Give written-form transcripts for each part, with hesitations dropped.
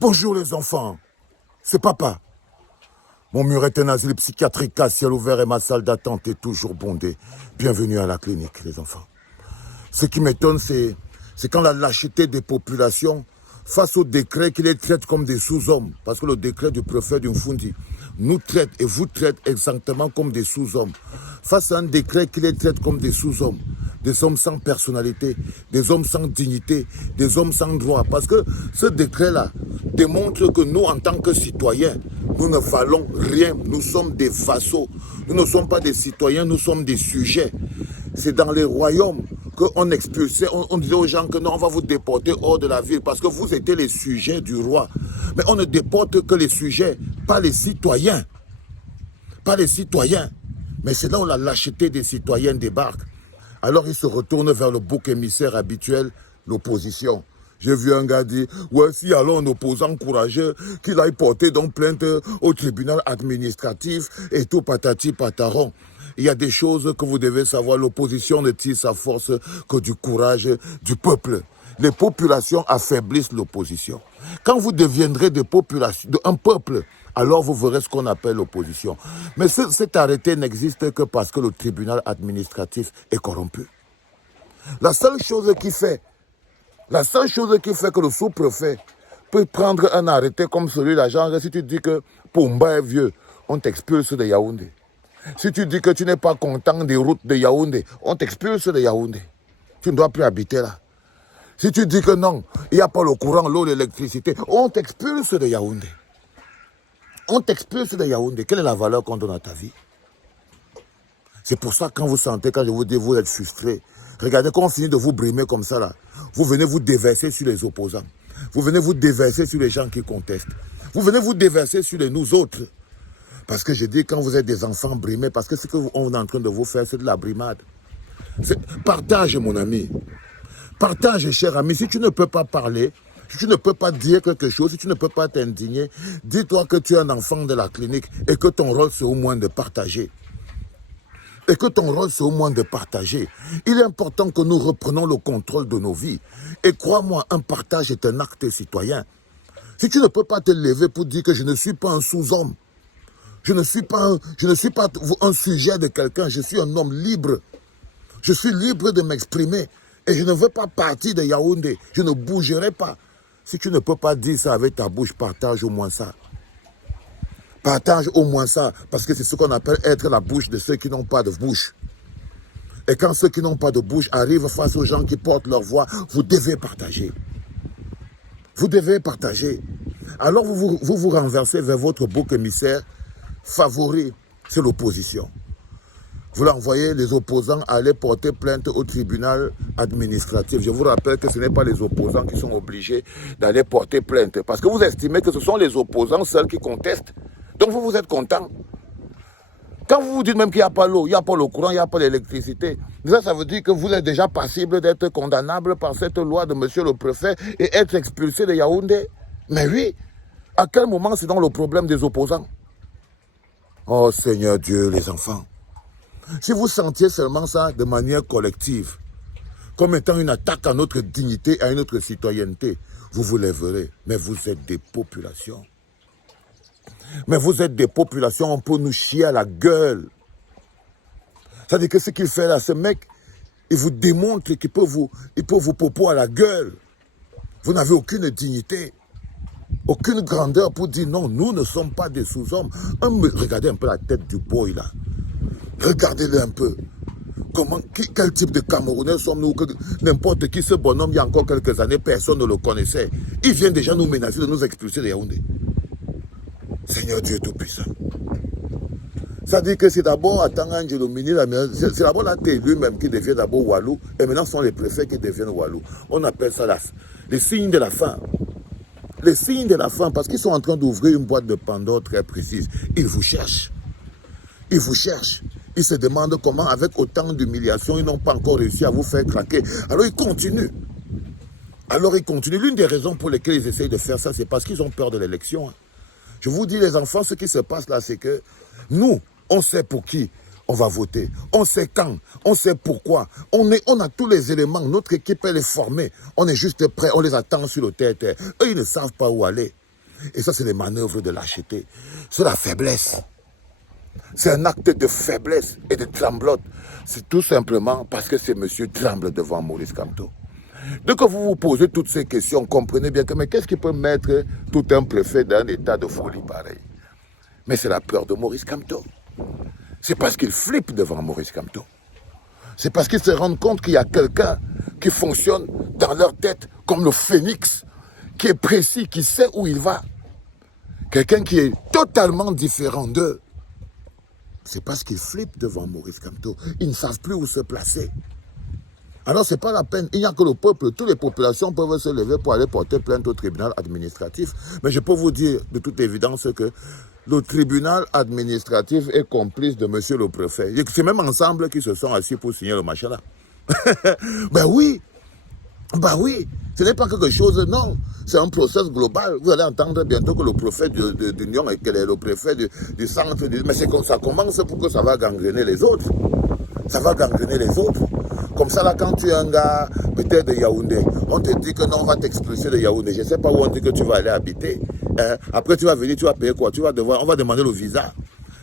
Bonjour les enfants, c'est papa. Mon mur est un asile psychiatrique à ciel ouvert et ma salle d'attente est toujours bondée. Bienvenue à la clinique, les enfants. Ce qui m'étonne, c'est quand la lâcheté des populations face au décret qui les traite comme des sous-hommes. Parce que le décret du préfet d'Umfundi nous traite et vous traite exactement comme des sous-hommes. Face à un décret qui les traite comme des sous-hommes, des hommes sans personnalité, des hommes sans dignité, des hommes sans droit. Parce que ce décret-là démontre que nous, en tant que citoyens, nous ne valons rien. Nous sommes des vassaux. Nous ne sommes pas des citoyens, nous sommes des sujets. C'est dans les royaumes qu'on expulsait, on disait aux gens que non, on va vous déporter hors de la ville parce que vous étiez les sujets du roi. Mais on ne déporte que les sujets, pas les citoyens. Pas les citoyens. Mais c'est là où la lâcheté des citoyens débarque. Alors il se retourne vers le bouc émissaire habituel, l'opposition. J'ai vu un gars dire, ouais, si alors un opposant courageux, qu'il aille porter donc plainte au tribunal administratif et tout patati pataron. Il y a des choses que vous devez savoir. L'opposition ne tire sa force que du courage du peuple. Les populations affaiblissent l'opposition. Quand vous deviendrez un peuple, alors vous verrez ce qu'on appelle l'opposition. Mais cet arrêté n'existe que parce que le tribunal administratif est corrompu. La seule chose qui fait que le sous-préfet peut prendre un arrêté comme celui-là, genre si tu dis que Pumba est vieux, on t'expulse de Yaoundé. Si tu dis que tu n'es pas content des routes de Yaoundé, on t'expulse de Yaoundé. Tu ne dois plus habiter là. Si tu dis que non, il n'y a pas le courant, l'eau, l'électricité, on t'expulse de Yaoundé. On t'expulse de Yaoundé. Quelle est la valeur qu'on donne à ta vie? C'est pour ça que quand vous sentez, quand je vous dis, vous êtes frustré, regardez quand on finit de vous brimer comme ça là, vous venez vous déverser sur les opposants. Vous venez vous déverser sur les gens qui contestent. Vous venez vous déverser sur les nous autres. Parce que je dis, quand vous êtes des enfants brimés, parce que ce qu'on est en train de vous faire, c'est de la brimade. Partage, mon ami. Partage, cher ami. Si tu ne peux pas parler, si tu ne peux pas dire quelque chose, si tu ne peux pas t'indigner, dis-toi que tu es un enfant de la clinique et que ton rôle, c'est au moins de partager. Et que ton rôle, c'est au moins de partager. Il est important que nous reprenons le contrôle de nos vies. Et crois-moi, un partage est un acte citoyen. Si tu ne peux pas te lever pour dire que je ne suis pas un sous-homme, je ne suis pas un sujet de quelqu'un, je suis un homme libre. Je suis libre de m'exprimer. Et je ne veux pas partir de Yaoundé. Je ne bougerai pas. Si tu ne peux pas dire ça avec ta bouche, partage au moins ça. Partage au moins ça. Parce que c'est ce qu'on appelle être la bouche de ceux qui n'ont pas de bouche. Et quand ceux qui n'ont pas de bouche arrivent face aux gens qui portent leur voix, vous devez partager. Vous devez partager. Alors vous renversez vers votre bouc émissaire favori, c'est l'opposition. Vous l'envoyez, les opposants allaient porter plainte au tribunal administratif. Je vous rappelle que ce n'est pas les opposants qui sont obligés d'aller porter plainte. Parce que vous estimez que ce sont les opposants seuls qui contestent. Donc vous êtes content. Quand vous vous dites même qu'il n'y a pas l'eau, il n'y a pas le courant, il n'y a pas l'électricité, ça veut dire que vous êtes déjà passible d'être condamnable par cette loi de monsieur le préfet et être expulsé de Yaoundé. Mais oui, à quel moment c'est donc le problème des opposants? Oh Seigneur Dieu, les enfants. Si vous sentiez seulement ça de manière collective, comme étant une attaque à notre dignité, à notre citoyenneté, vous vous lèverez. Mais vous êtes des populations. Mais vous êtes des populations, on peut nous chier à la gueule. C'est-à-dire que ce qu'il fait là, ce mec, il vous démontre qu'il peut vous popo à la gueule. Vous n'avez aucune dignité, aucune grandeur pour dire non, nous ne sommes pas des sous-hommes. Regardez un peu la tête du boy là. Regardez-le un peu. Quel type de Camerounais sommes-nous? N'importe qui, ce bonhomme, il y a encore quelques années, personne ne le connaissait. Il vient déjà nous menacer de nous expulser de Yaoundé. Seigneur Dieu Tout-Puissant. Ça dit que c'est d'abord Atangangelo Mini, c'est d'abord la tête lui-même qui devient d'abord Walou, et maintenant ce sont les préfets qui deviennent Walou. On appelle ça les signes de la fin. Les signes de la fin, parce qu'ils sont en train d'ouvrir une boîte de Pandore très précise. Ils vous cherchent. Ils vous cherchent. Ils se demandent comment, avec autant d'humiliation, ils n'ont pas encore réussi à vous faire craquer. Alors ils continuent. L'une des raisons pour lesquelles ils essayent de faire ça, c'est parce qu'ils ont peur de l'élection. Je vous dis, les enfants, ce qui se passe là, c'est que nous, on sait pour qui on va voter. On sait quand, on sait pourquoi. On a tous les éléments. Notre équipe, elle est formée. On est juste prêt, on les attend sur le terre-terre. Eux, ils ne savent pas où aller. Et ça, c'est les manœuvres de lâcheté. C'est la faiblesse. C'est un acte de faiblesse et de tremblote. C'est tout simplement parce que c'est monsieur tremble devant Maurice Kamto. Dès que vous vous posez toutes ces questions, comprenez bien que mais qu'est-ce qui peut mettre tout un préfet dans un état de folie pareil? Mais c'est la peur de Maurice Kamto. C'est parce qu'il flippe devant Maurice Kamto. C'est parce qu'ils se rendent compte qu'il y a quelqu'un qui fonctionne dans leur tête comme le phénix, qui est précis, qui sait où il va. Quelqu'un qui est totalement différent d'eux. C'est parce qu'ils flippent devant Maurice Kamto. Ils ne savent plus où se placer. Alors, ce n'est pas la peine. Il n'y a que le peuple. Toutes les populations peuvent se lever pour aller porter plainte au tribunal administratif. Mais je peux vous dire de toute évidence que le tribunal administratif est complice de monsieur le préfet. C'est même ensemble qu'ils se sont assis pour signer le machin là. Ben oui. Ben oui. Ce n'est pas quelque chose, non. C'est un process global. Vous allez entendre bientôt que le préfet d'Union et que le préfet du centre... Mais c'est comme ça commence pour que ça va gangréner les autres. Ça va gangréner les autres. Comme ça, là, quand tu es un gars, peut-être de Yaoundé, on te dit que non, on va t'expulser de Yaoundé. Je ne sais pas où on dit que tu vas aller habiter. Après, tu vas venir, tu vas payer quoi? On va demander le visa.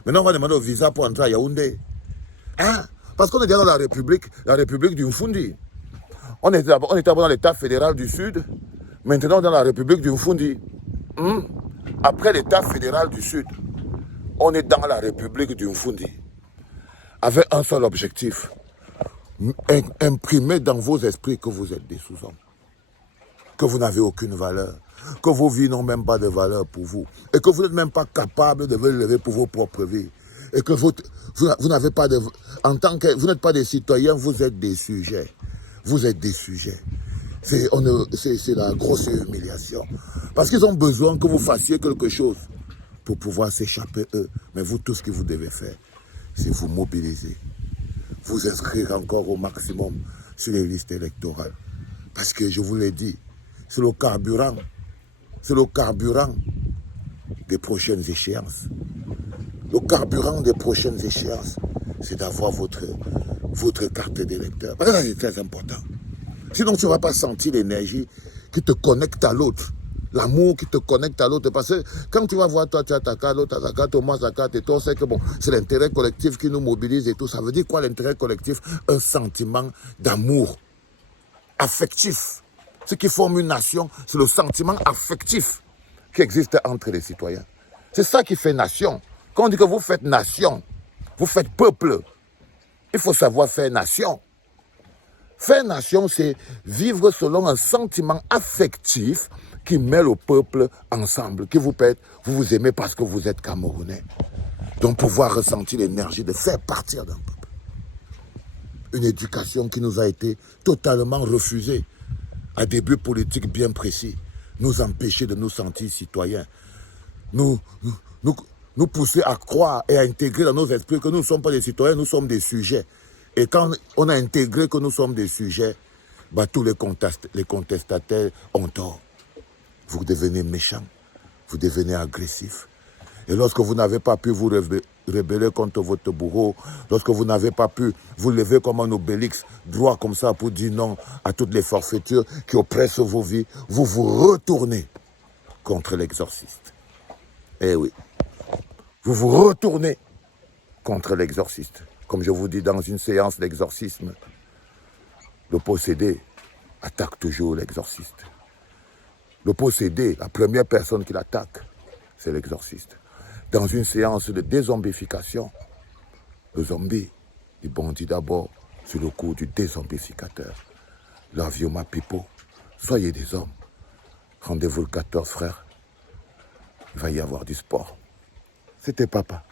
Maintenant, on va demander le visa pour entrer à Yaoundé. Parce qu'on est déjà dans la République du Mfundi. On était d'abord dans l'État fédéral du Sud, maintenant dans la République du Mfundi. Après l'État fédéral du Sud, on est dans la République du Mfundi. Avec un seul objectif. Imprimer dans vos esprits que vous êtes des sous-hommes, que vous n'avez aucune valeur, que vos vies n'ont même pas de valeur pour vous, et que vous n'êtes même pas capable de vous lever pour vos propres vies, et que vous n'avez pas de... En tant que... Vous n'êtes pas des citoyens, vous êtes des sujets. Vous êtes des sujets. C'est la grosse humiliation. Parce qu'ils ont besoin que vous fassiez quelque chose pour pouvoir s'échapper eux. Mais vous, tout ce que vous devez faire, c'est vous mobiliser. Vous inscrire encore au maximum sur les listes électorales. Parce que je vous l'ai dit, c'est le carburant des prochaines échéances. Le carburant des prochaines échéances, c'est d'avoir votre carte d'électeur. Parce que ça, c'est très important. Sinon, tu ne vas pas sentir l'énergie qui te connecte à l'autre. L'amour qui te connecte à l'autre. Parce que quand tu vas voir, toi, tu as ta carte, l'autre a sa carte, Thomas sa carte, et toi, on sait que bon, c'est l'intérêt collectif qui nous mobilise et tout. Ça veut dire quoi l'intérêt collectif? Un sentiment d'amour affectif. Ce qui forme une nation, c'est le sentiment affectif qui existe entre les citoyens. C'est ça qui fait nation. Quand on dit que vous faites nation, vous faites peuple, il faut savoir faire nation. Faire nation, c'est vivre selon un sentiment affectif qui met le peuple ensemble, qui vous pète, vous vous aimez parce que vous êtes Camerounais. Donc pouvoir ressentir l'énergie de faire partir d'un peuple. Une éducation qui nous a été totalement refusée à des buts politiques bien précis, nous empêcher de nous sentir citoyens, nous pousser à croire et à intégrer dans nos esprits que nous ne sommes pas des citoyens, nous sommes des sujets. Et quand on a intégré que nous sommes des sujets, bah, tous les contestataires ont tort. Vous devenez méchants, vous devenez agressifs. Et lorsque vous n'avez pas pu vous rebeller contre votre bourreau, lorsque vous n'avez pas pu vous lever comme un obélix, droit comme ça pour dire non à toutes les forfaitures qui oppressent vos vies, vous vous retournez contre l'exorciste. Eh oui, vous vous retournez contre l'exorciste. Comme je vous dis, dans une séance d'exorcisme, le possédé attaque toujours l'exorciste. Le possédé, la première personne qui l'attaque, c'est l'exorciste. Dans une séance de dézombification, le zombie, il bondit d'abord sur le cou du dézombificateur. L'Avioma Pipo, soyez des hommes. Rendez-vous le 14, frère. Il va y avoir du sport. C'était papa.